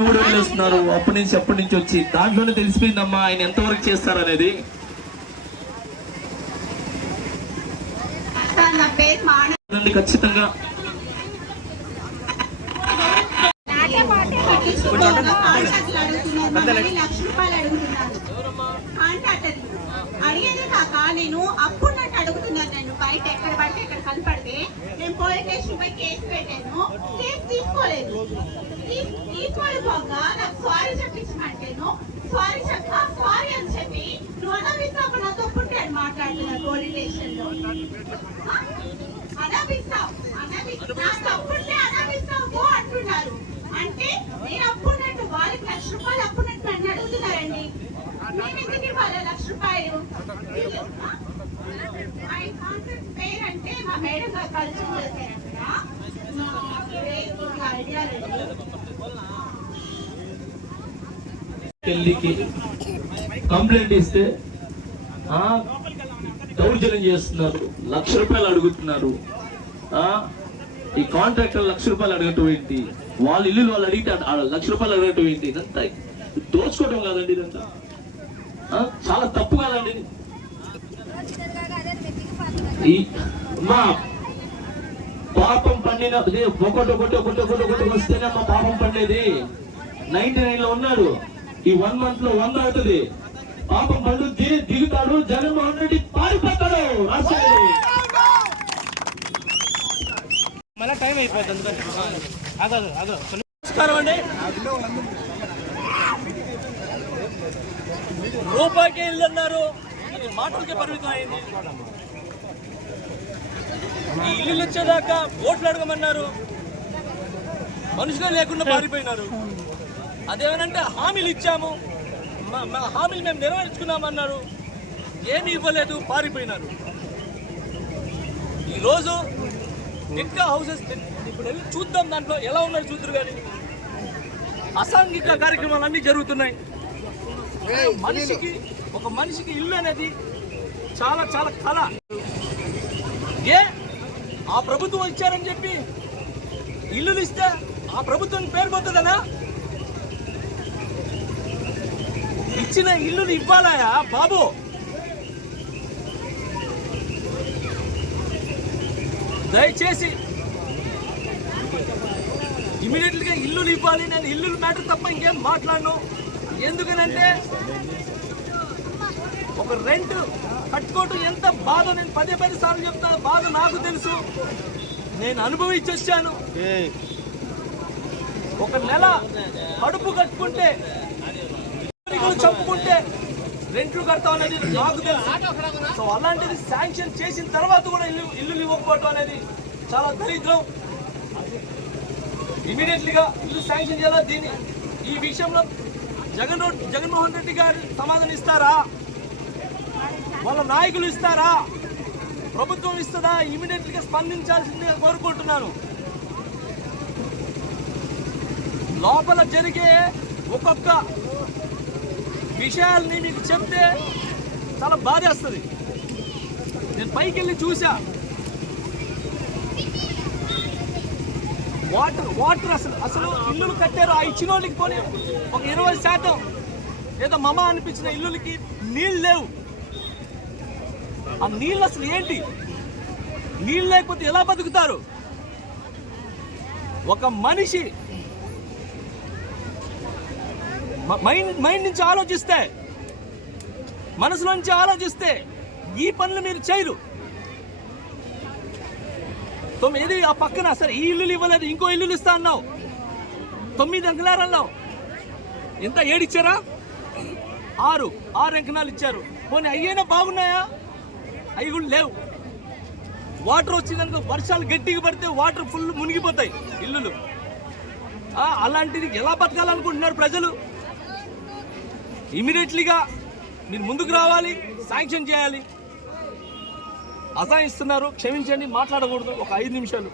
మూడు వేలు ఇస్తున్నారు అప్పటి నుంచి అప్పటి నుంచి వచ్చి. దాంట్లోనే తెలిసిపోయిందమ్మా ఆయన ఎంతవరకు చేస్తారనేది సార్ ఖచ్చితంగా అడిగేది కాక నేను అప్పుడు నన్ను అడుగుతున్నాను నన్ను బయట ఎక్కడ పడితే ఎక్కడ కనపడితే నేను పోలీస్ స్టేషన్ పోయి కేసు తీసుకోలేదు. నాకు సారీ చెప్పించమంటేను సారీ చెప్పా సారీ అని చెప్పి నువ్వు అనవిస్తావు నా పోలీస్ స్టేషన్లో నా తప్పుంటే అంటున్నారు. అంటే నేను అప్పున్నట్టు వాళ్ళకి లక్ష రూపాయలు అప్పున్నట్టు నన్ను అడుగుతున్నారండి. నేను ఎందుకు ఇవ్వాలి లక్ష రూపాయలు? కాంట్రాక్ట్ పేరు అంటే మా మేడం గారు చేశారు అక్కడ మా పేరు ఐడియా లేదు పెళ్ళికి కంప్లైంట్ ఇస్తే ఆ, దౌర్జన్యం చేస్తున్నారు. లక్ష రూపాయలు అడుగుతున్నారు. ఆ, ఈ కాంట్రాక్టర్ లక్ష రూపాయలు అడగటం ఏంటి? వాళ్ళ ఇల్లు వాళ్ళు అడిగితే లక్ష రూపాయలు అడగటం ఏంటి? ఇదంతా దోచుకోవడం కాదండి ఇదంతా. చాలా తప్పు కాదండి ఇది. ఈ మా పండిన ఒకటి ఒకటి ఒకటి ఒకటి ఒకటి వస్తేనే మా పాపం పండేది. నైన్టీ నైన్లో ఉన్నాడు. ఈ వన్ మంత్లో వంద అవుతుంది. పాపం పండుద్ది దిగుతాడు జగన్మోహన్ రెడ్డి పారిపోతాడు. రాష్ట్రానికి మళ్ళీ టైం అయిపోతుంది అందుకని. నమస్కారం అండి. రూపాయికి ఇల్లు అన్నారు. మాటలకే పరిమితం అయింది. ఈ ఇల్లు వచ్చేదాకా ఓట్లు అడగమన్నారు. మనుషులే లేకుండా పారిపోయినారు. అదేమనంటే హామీలు ఇచ్చాము. మా మా హామీలు మేము నెరవేర్చుకున్నామన్నారు. ఏమీ ఇవ్వలేదు పారిపోయినారు. ఈరోజు ఇంకా హౌసెస్ ఇప్పుడు వెళ్ళి చూద్దాం దాంట్లో ఎలా ఉన్నారు చూద్దరు కానీ అసాంఘిక కార్యక్రమాలు అన్నీ జరుగుతున్నాయి మనిషికి ఒక మనిషికి ఇల్లు అనేది చాలా చాలా కళ. ఏ ఆ ప్రభుత్వం ఇచ్చారని చెప్పి ఇల్లులు ఇస్తే ఆ ప్రభుత్వం పేరు పోతుందనా? ఇచ్చిన ఇల్లులు ఇవ్వాలయా బాబు? దయచేసి ఇమీడియట్గా ఇల్లులు ఇవ్వాలి. నేను ఇల్లుల మ్యాటర్ తప్ప ఇంకేం మాట్లాడను. ఎందుకనంటే ఒక రెంట్ కట్టుకోవటం ఎంత బాధ? నేను పదే పది సార్లు చెప్తా బాధ నాకు తెలుసు. నేను అనుభవించి వచ్చాను. ఒక నెల కడుపు కట్టుకుంటే చంపుకుంటే రెంట్లు కడతాం అనేది నాకు తెలుసు. సో అలాంటిది శాంక్షన్ చేసిన తర్వాత కూడా ఇల్లు ఇల్లు ఇవ్వకపోవటం అనేది చాలా దరిద్రం. ఇమీడియట్లీగా ఇల్లు శాంక్షన్ చేయాలా దీని ఈ విషయంలో జగన్ జగన్మోహన్ రెడ్డి గారు సమాధానం ఇస్తారా? వాళ్ళ నాయకులు ఇస్తారా? ప్రభుత్వం ఇస్తుందా? ఇమీడియట్లీగా స్పందించాల్సిందిగా కోరుకుంటున్నాను. లోపల జరిగే ఒక్కొక్క విషయాల్ని మీకు చెప్తే చాలా బాధేస్తుంది. నేను పైకి వెళ్ళి చూసా వాటర్ వాటర్ అసలు అసలు ఇల్లులు కట్టారు. ఆ ఇచ్చిన వాళ్ళకి పోనీ ఒక ఇరవై శాతం. ఏదో మమ అనిపించిన ఇల్లులకి నీళ్ళు లేవు. ఆ నీళ్ళు అసలు ఏంటి? నీళ్ళు లేకపోతే ఎలా బతుకుతారు? ఒక మనిషి మైండ్ మైండ్ నుంచి ఆలోచిస్తే మనసులో నుంచి ఆలోచిస్తే ఈ పనులు మీరు చేయరు. తొమ్మిది ఆ పక్కన? సరే ఈ ఇల్లులు ఇవ్వలేదు ఇంకో ఇల్లులు ఇస్తా అన్నావు. తొమ్మిది అంకలాలు అన్నావు. ఎంత ఏడిచ్చారా? ఆరు. ఆరు అంకణాలు ఇచ్చారు. పోనీ అయ్యేనా బాగున్నాయా? అవి కూడా లేవు. వాటర్ వచ్చిందనుకో వర్షాలు గట్టిగా పడితే వాటర్ ఫుల్ మునిగిపోతాయి ఇల్లులు. అలాంటిది ఎలా బతకాలనుకుంటున్నారు ప్రజలు? ఇమీడియట్లీగా మీరు ముందుకు రావాలి శాంక్షన్ చేయాలి. అసహిస్తున్నారు క్షమించండి మాట్లాడకూడదు ఒక ఐదు నిమిషాలు.